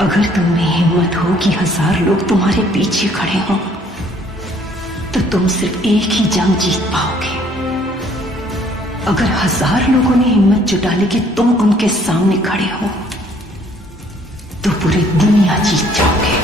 अगर तुम में हिम्मत हो कि 1000 लोग तुम्हारे पीछे खड़े हों, तो तुम सिर्फ एक ही जंग जीत पाओगे। अगर 1000 लोगों ने हिम्मत जुटा ली कि तुम उनके सामने खड़े हो, तो पूरी दुनिया जीत जाओगे।